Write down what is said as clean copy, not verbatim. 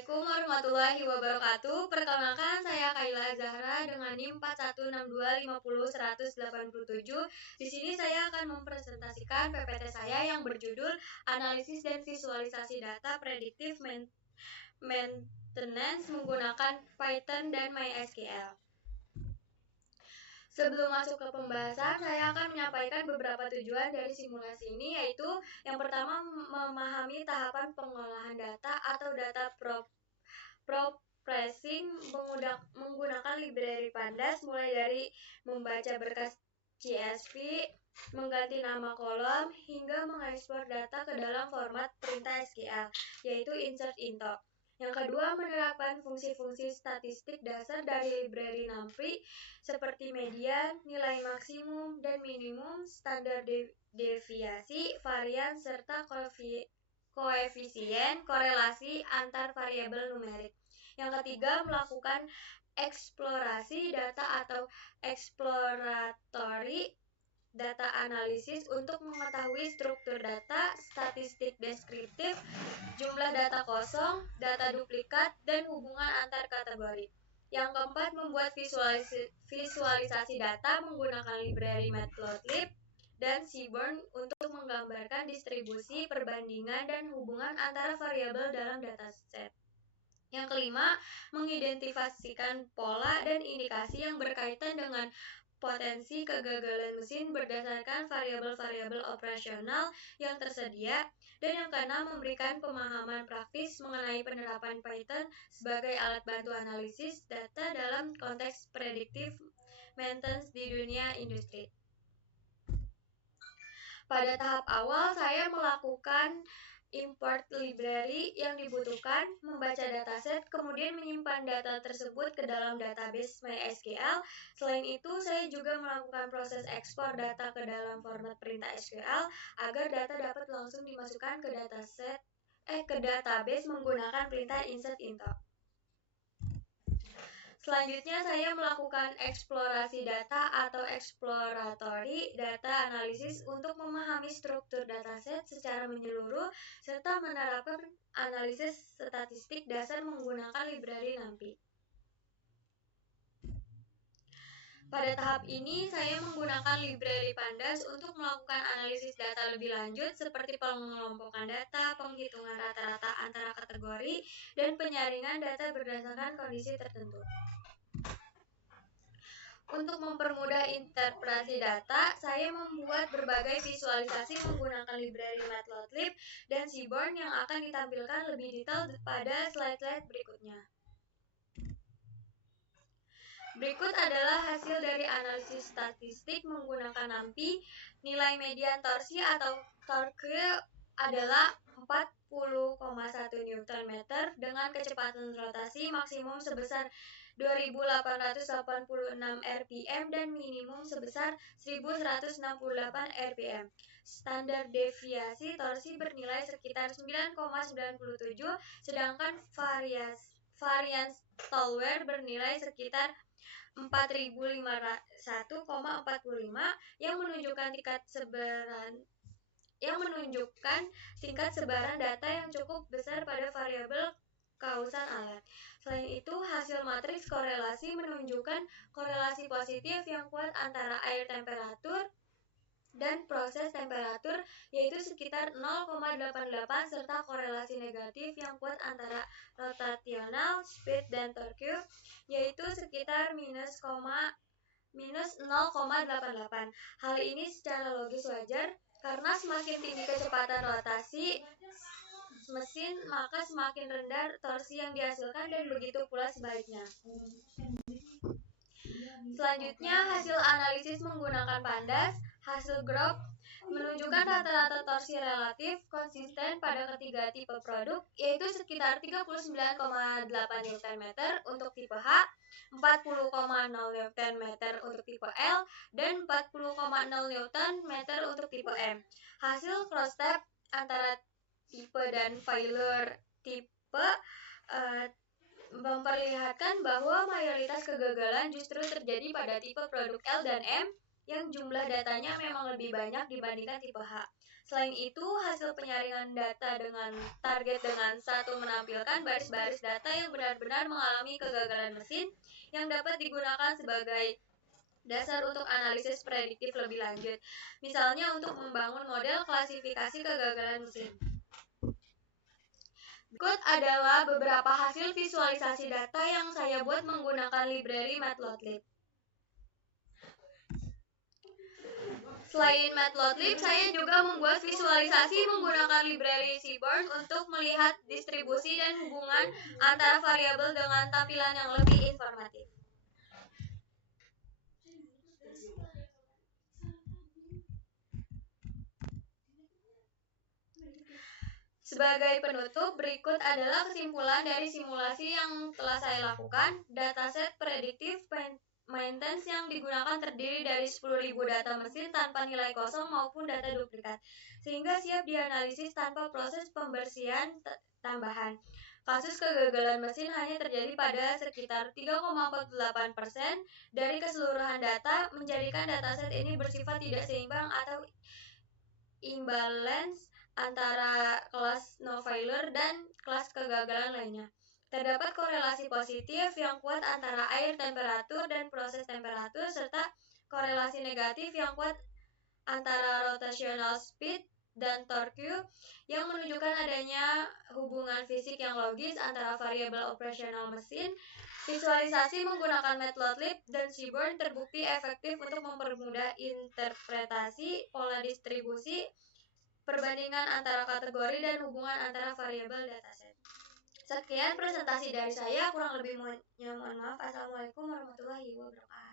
Assalamualaikum warahmatullahi wabarakatuh. Perkenalkan, saya Kaila Zahra dengan NIM 4162500187. Di sini saya akan mempresentasikan PPT saya yang berjudul Analisis dan Visualisasi Data Predictive Maintenance menggunakan Python dan MySQL. Sebelum masuk ke pembahasan, saya akan menyampaikan beberapa tujuan dari simulasi ini, yaitu yang pertama memahami tahapan pengolahan data atau data processing menggunakan library Pandas, mulai dari membaca berkas CSV, mengganti nama kolom, hingga mengekspor data ke dalam format perintah SQL, yaitu insert into. Yang kedua, menerapkan fungsi-fungsi statistik dasar dari library NumPy seperti median, nilai maksimum dan minimum, standar deviasi, varian, serta koefisien korelasi antar variabel numerik. Yang ketiga, melakukan eksplorasi data atau exploratory data analisis untuk mengetahui struktur data, statistik deskriptif, jumlah data kosong, data duplikat, dan hubungan antar kategori. Yang keempat, membuat visualisasi data menggunakan library Matplotlib dan Seaborn untuk menggambarkan distribusi, perbandingan, dan hubungan antara variabel dalam dataset. Yang kelima, mengidentifikasikan pola dan indikasi yang berkaitan dengan potensi kegagalan mesin berdasarkan variabel-variabel operasional yang tersedia. Dan yang keenam, memberikan pemahaman praktis mengenai penerapan Python sebagai alat bantu analisis data dalam konteks predictive maintenance di dunia industri. Pada tahap awal, saya melakukan import library yang dibutuhkan, membaca dataset, kemudian menyimpan data tersebut ke dalam database MySQL. Selain itu, saya juga melakukan proses ekspor data ke dalam format perintah SQL agar data dapat langsung dimasukkan ke database menggunakan perintah insert into. Selanjutnya, saya melakukan eksplorasi data atau exploratory data analisis untuk memahami struktur dataset secara menyeluruh serta menerapkan analisis statistik dasar menggunakan library NumPy. Pada tahap ini, saya menggunakan library Pandas untuk melakukan analisis data lebih lanjut seperti pengelompokan data, penghitungan rata-rata antara kategori, dan penyaringan data berdasarkan kondisi tertentu. Untuk mempermudah interpretasi data, saya membuat berbagai visualisasi menggunakan library Matplotlib dan Seaborn yang akan ditampilkan lebih detail pada slide-slide berikutnya. Berikut adalah hasil dari analisis statistik menggunakan NumPy. Nilai median torsi atau torque adalah 40,1 Nm dengan kecepatan rotasi maksimum sebesar 2886 rpm dan minimum sebesar 1168 rpm. Standar deviasi torsi bernilai sekitar 9,97, sedangkan varian Stallwell bernilai sekitar 4501,45 yang menunjukkan tingkat sebaran data yang cukup besar pada variabel kausan alat. Selain itu, hasil matriks korelasi menunjukkan korelasi positif yang kuat antara air temperatur dan proses temperatur, yaitu sekitar 0,88, serta korelasi negatif yang kuat antara rotational speed dan torque, yaitu sekitar minus 0,88. Hal ini secara logis wajar, karena semakin tinggi kecepatan rotasi mesin, maka semakin rendah torsi yang dihasilkan, dan begitu pula sebaliknya. Selanjutnya, hasil analisis menggunakan Pandas. Hasil graph menunjukkan rata-rata torsi relatif konsisten pada ketiga tipe produk, yaitu sekitar 39,8 Nm untuk tipe H, 40,0 Nm untuk tipe L, dan 40,0 Nm untuk tipe M. Hasil cross-tab antara tipe dan failure tipe memperlihatkan bahwa mayoritas kegagalan justru terjadi pada tipe produk L dan M yang jumlah datanya memang lebih banyak dibandingkan tipe H. Selain itu, hasil penyaringan data dengan target dengan satu menampilkan baris-baris data yang benar-benar mengalami kegagalan mesin yang dapat digunakan sebagai dasar untuk analisis prediktif lebih lanjut. Misalnya untuk membangun model klasifikasi kegagalan mesin. Berikut adalah beberapa hasil visualisasi data yang saya buat menggunakan library Matplotlib. Selain Matplotlib, saya juga membuat visualisasi menggunakan library Seaborn untuk melihat distribusi dan hubungan antara variabel dengan tampilan yang lebih informatif. Sebagai penutup, berikut adalah kesimpulan dari simulasi yang telah saya lakukan. Dataset prediktif maintenance yang digunakan terdiri dari 10.000 data mesin tanpa nilai kosong maupun data duplikat, sehingga siap dianalisis tanpa proses pembersihan tambahan. Kasus kegagalan mesin hanya terjadi pada sekitar 3,48% dari keseluruhan data, menjadikan dataset ini bersifat tidak seimbang atau imbalance antara kelas no failure dan kelas kegagalan lainnya. Terdapat korelasi positif yang kuat antara air temperatur dan proses temperatur, serta korelasi negatif yang kuat antara rotational speed dan torque yang menunjukkan adanya hubungan fisik yang logis antara variabel operasional mesin. Visualisasi menggunakan Matplotlib dan Seaborn terbukti efektif untuk mempermudah interpretasi pola distribusi, perbandingan antara kategori, dan hubungan antara variabel dataset. Sekian presentasi dari saya, kurang lebih mohon maaf. Assalamualaikum warahmatullahi wabarakatuh.